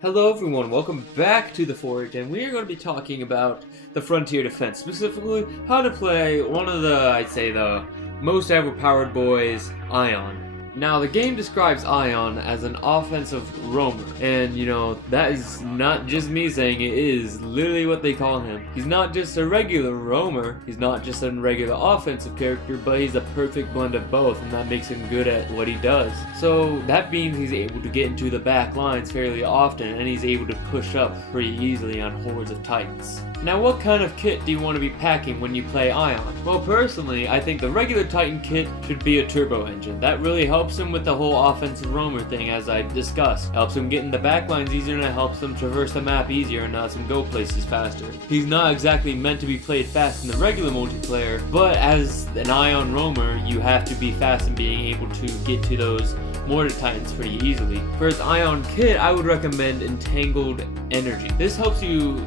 Hello everyone, welcome back to the Forge, and we are going to be talking about the Frontier Defense, specifically how to play one of the, I'd say, the most overpowered boys, Ion. Now, the game describes Ion as an offensive roamer, and that is not just me saying it, is literally what they call him. He's not just a regular roamer, he's not just a regular offensive character, but he's a perfect blend of both, and that makes him good at what he does. So that means he's able to get into the back lines fairly often, and he's able to push up pretty easily on hordes of Titans. Now, what kind of kit do you want to be packing when you play Ion? Well, personally, I think the regular Titan kit should be a turbo engine. That really helps him with the whole offensive roamer thing, as I discussed. Helps him get in the back lines easier, and it helps him traverse the map easier and lets him go places faster. He's not exactly meant to be played fast in the regular multiplayer, but as an Ion roamer, you have to be fast in being able to get to those mortar titans pretty easily. For his Ion kit, I would recommend Entangled Energy. This helps you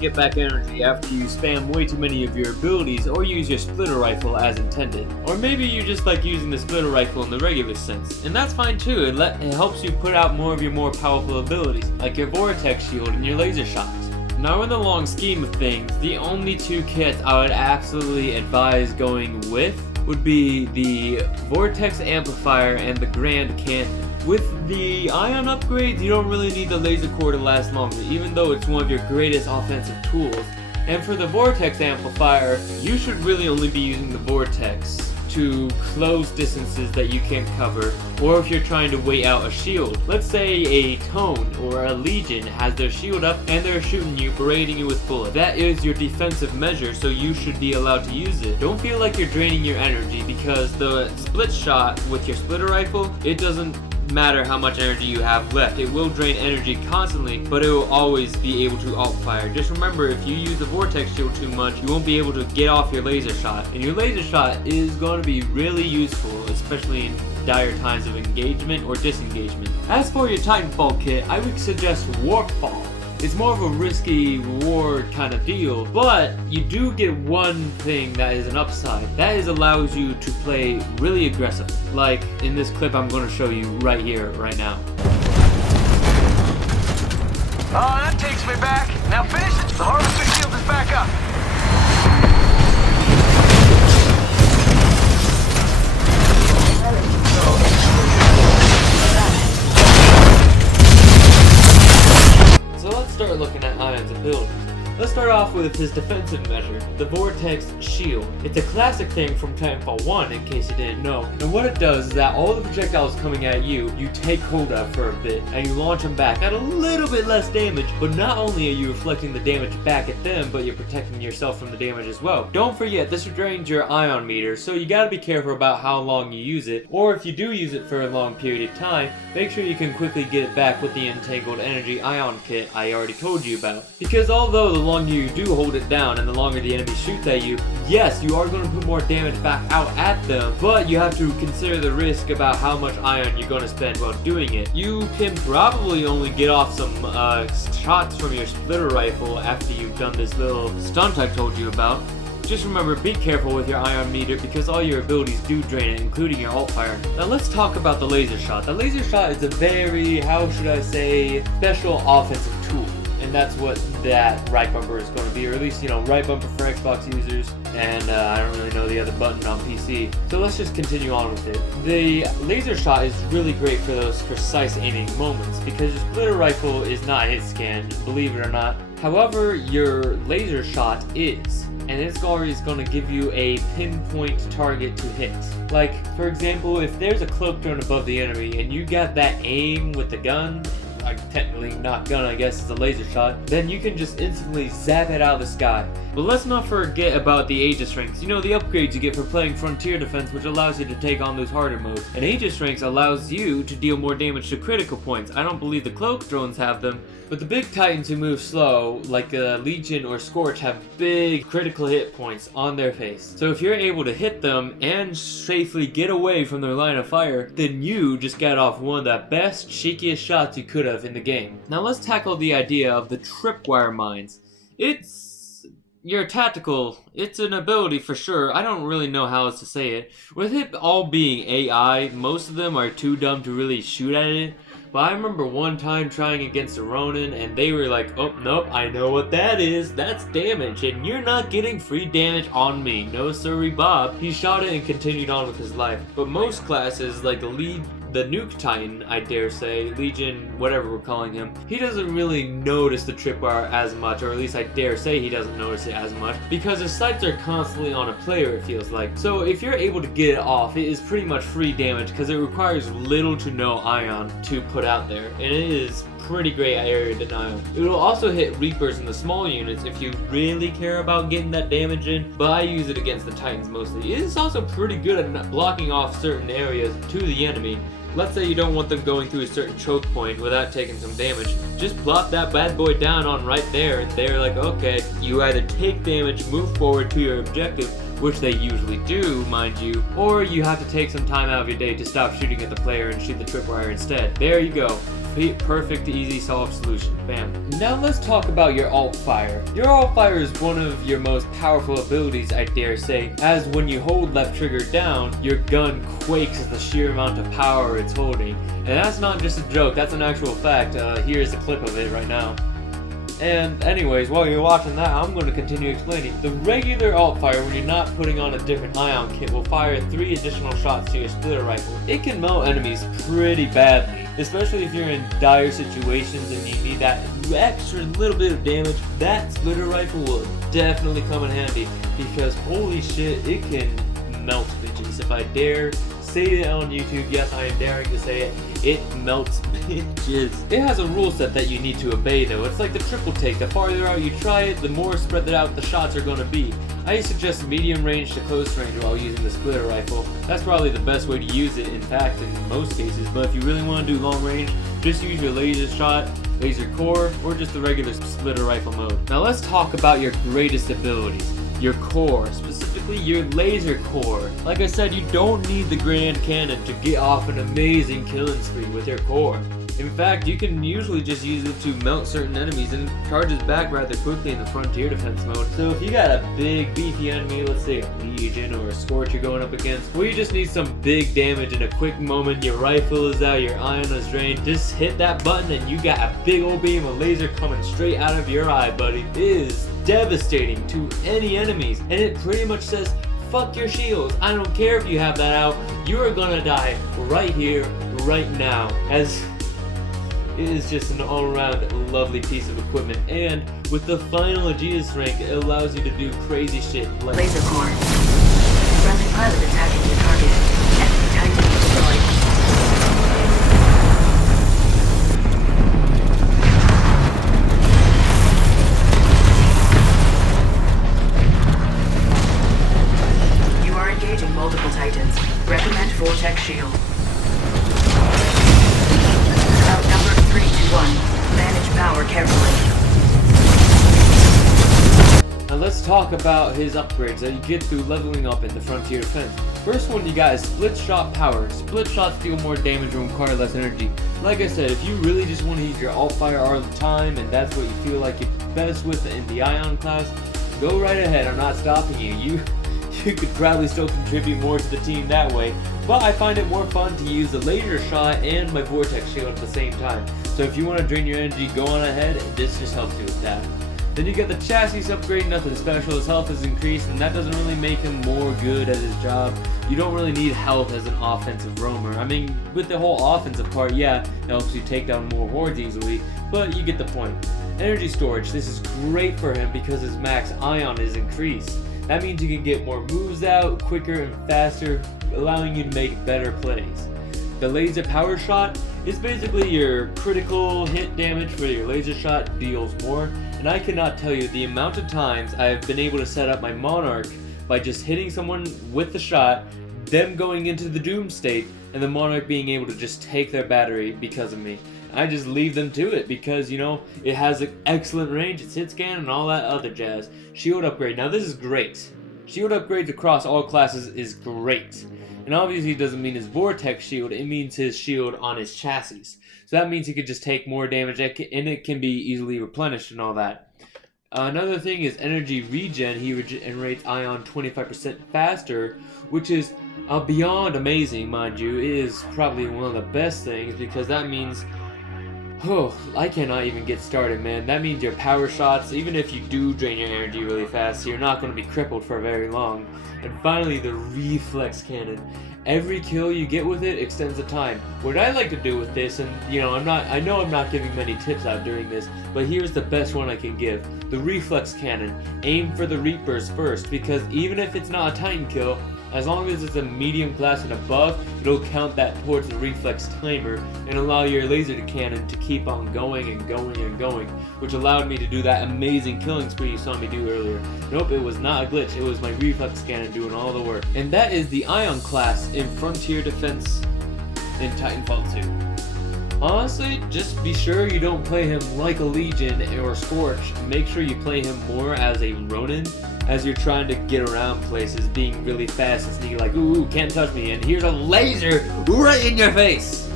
get back energy after you spam way too many of your abilities or use your splitter rifle as intended. Or maybe you just like using the splitter rifle in the regular sense, and that's fine too. It helps you put out more of your more powerful abilities, like your Vortex Shield and your laser shots. Now, in the long scheme of things, the only two kits I would absolutely advise going with would be the Vortex Amplifier and the Grand Cannon. With the Ion upgrades, you don't really need the laser core to last longer, even though it's one of your greatest offensive tools. And for the Vortex Amplifier, you should really only be using the Vortex to close distances that you can't cover, or if you're trying to wait out a shield. Let's say a Tone or a Legion has their shield up and they're shooting you, berating you with bullets. That is your defensive measure, so you should be allowed to use it. Don't feel like you're draining your energy, because the split shot with your splitter rifle, it doesn't matter how much energy you have left. It will drain energy constantly, but it will always be able to Altfire. Just remember, if you use the Vortex Shield too much, you won't be able to get off your laser shot, and your laser shot is going to be really useful, especially in dire times of engagement or disengagement. As for your Titanfall kit, I would suggest Warpfall. It's more of a risky reward kind of deal, but you do get one thing that is an upside. That is allows you to play really aggressive. Like in this clip I'm going to show you right here, right now. Oh, that takes me back. Now finish it. The harvester shield is back up. So let's start looking at Ion's abilities. Let's start off with his defensive measure, the Vortex Shield. It's a classic thing from Titanfall 1, in case you didn't know. And what it does is that all the projectiles coming at you, you take hold of for a bit, and you launch them back at a little bit less damage, but not only are you reflecting the damage back at them, but you're protecting yourself from the damage as well. Don't forget, this drains your Ion meter, so you gotta be careful about how long you use it, or if you do use it for a long period of time, make sure you can quickly get it back with the Entangled Energy Ion kit I already told you about. Because although the longer you do hold it down and the longer the enemy shoots at you, yes, you are going to put more damage back out at them, but you have to consider the risk about how much iron you're going to spend while doing it. You can probably only get off some shots from your splitter rifle after you've done this little stunt I told you about. Just remember, be careful with your Ion meter, because all your abilities do drain it, including your Altfire. Now let's talk about the laser shot. The laser shot is a very, how should I say, special offensive tool. And that's what that right bumper is going to be, or at least, right bumper for Xbox users, and I don't really know the other button on PC. So let's just continue on with it. The laser shot is really great for those precise aiming moments, because your splitter rifle is not hit scan, believe it or not. However, your laser shot is. And it's always going to give you a pinpoint target to hit. Like, for example, if there's a cloak drone above the enemy and you got that aim with the gun, technically not gun, I guess, it's a laser shot, then you can just instantly zap it out of the sky. But let's not forget about the Aegis ranks. The upgrades you get for playing Frontier Defense, which allows you to take on those harder modes. And Aegis ranks allows you to deal more damage to critical points. I don't believe the cloak drones have them, but the big titans who move slow, like Legion or Scorch, have big critical hit points on their face. So if you're able to hit them and safely get away from their line of fire, then you just got off one of the best, cheekiest shots you could have in the game. Now let's tackle the idea of the Tripwire Mines. You're tactical, it's an ability for sure. I don't really know how else to say it. With it all being AI, most of them are too dumb to really shoot at it. But I remember one time trying against a Ronin, and they were like, oh, nope, I know what that is. That's damage, and you're not getting free damage on me. No sirree, Bob. He shot it and continued on with his life. But most classes, like the Nuke Titan, I dare say, Legion, whatever we're calling him, he doesn't really notice the tripwire as much, or at least I dare say he doesn't notice it as much, because his sights are constantly on a player, it feels like. So if you're able to get it off, it is pretty much free damage, because it requires little to no ion to put out there, and it is pretty great area denial. It will also hit Reapers in the small units if you really care about getting that damage in, but I use it against the Titans mostly. It is also pretty good at blocking off certain areas to the enemy. Let's say you don't want them going through a certain choke point without taking some damage. Just plop that bad boy down on right there, and they're like, okay, you either take damage, move forward to your objective, which they usually do, mind you, or you have to take some time out of your day to stop shooting at the player and shoot the tripwire instead. There you go. Perfect, easy, solved solution. Bam. Now let's talk about your Altfire. Your Altfire is one of your most powerful abilities, I dare say, as when you hold left trigger down, your gun quakes at the sheer amount of power it's holding. And that's not just a joke, that's an actual fact. Here's a clip of it right now. And anyways, while you're watching that, I'm going to continue explaining. The regular Altfire, when you're not putting on a different ion kit, will fire 3 additional shots to your splitter rifle. It can melt enemies pretty badly, especially if you're in dire situations and you need that extra little bit of damage. That splitter rifle will definitely come in handy, because holy shit, it can melt bitches. If I dare say it on YouTube, yes, I am daring to say it, it melts bitches. It has a rule set that you need to obey though. It's like the triple take. The farther out you try it, the more spread out the shots are going to be. I suggest medium range to close range while using the splitter rifle. That's probably the best way to use it, in fact, in most cases. But if you really want to do long range, just use your laser shot, laser core, or just the regular splitter rifle mode. Now let's talk about your greatest abilities. Your core, specifically your laser core. Like I said, you don't need the Grand Cannon to get off an amazing killing spree with your core. In fact, you can usually just use it to melt certain enemies, and it charges back rather quickly in the frontier defense mode. So if you got a big beefy enemy, let's say a Legion or a Scorch you're going up against, where you just need some big damage in a quick moment, your rifle is out, your ion is drained, just hit that button and you got a big old beam of laser coming straight out of your eye, buddy. It is devastating to any enemies, and it pretty much says, fuck your shields, I don't care if you have that out, you are gonna die right here, right now. As it is just an all-around lovely piece of equipment, and with the final Aegis rank, it allows you to do crazy shit like laser core. Friendly pilot attacking the target. Enemy Titan destroyed. Multiple Titans. Recommend Vortex Shield. Outnumbered 3 to 1. Manage power carefully. Now let's talk about his upgrades that you get through leveling up in the frontier defense. First one you got is split shot power. Split shots deal more damage and require less energy. Like I said, if you really just want to use your Altfire all the time and that's what you feel like you're best with in the Ion class, go right ahead, I'm not stopping you. You could probably still contribute more to the team that way, but I find it more fun to use the laser shot and my Vortex Shield at the same time. So if you want to drain your energy, go on ahead, and this just helps you with that. Then you get the chassis upgrade, nothing special, his health is increased, and that doesn't really make him more good at his job. You don't really need health as an offensive roamer. I mean, with the whole offensive part, yeah, it helps you take down more hordes easily, but you get the point. Energy storage, this is great for him because his max ion is increased. That means you can get more moves out quicker and faster, allowing you to make better plays. The laser power shot is basically your critical hit damage for your laser shot deals more, and I cannot tell you the amount of times I have been able to set up my Monarch by just hitting someone with the shot, them going into the doom state, and the Monarch being able to just take their battery because of me. I just leave them to it because, you know, it has an excellent range, it's hit scan and all that other jazz. Shield upgrade, now this is great. Shield upgrades across all classes is great. And obviously it doesn't mean his Vortex Shield, it means his shield on his chassis. So that means he could just take more damage and it can be easily replenished and all that. Another thing is energy regen. He regenerates ion 25% faster, which is beyond amazing, mind you. It is probably one of the best things because that means Oh, I cannot even get started, man. That means your power shots, even if you do drain your energy really fast, you're not going to be crippled for very long. And finally, the reflex cannon. Every kill you get with it extends the time. What I like to do with this, and you know, I know I'm not giving many tips out during this, but here's the best one I can give. The reflex cannon. Aim for the Reapers first, because even if it's not a Titan kill, as long as it's a medium class and above, it'll count that towards the reflex timer and allow your laser cannon to keep on going and going and going, which allowed me to do that amazing killing spree you saw me do earlier. Nope, it was not a glitch, it was my reflex cannon doing all the work. And that is the Ion class in Frontier Defense in Titanfall 2. Honestly, just be sure you don't play him like a Legion or Scorch. Make sure you play him more as a Ronin, as you're trying to get around places, being really fast and sneaky, like, ooh, can't touch me, and here's a laser right in your face!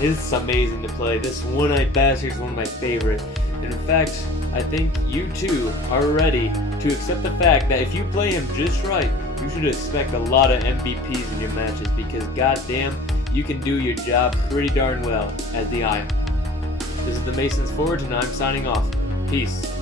It's amazing to play. This One-Eyed Bastard is one of my favorites. And in fact, I think you too are ready to accept the fact that if you play him just right, you should expect a lot of MVPs in your matches, because goddamn, you can do your job pretty darn well as the Ion. This is the Mason's Forge, and I'm signing off. Peace.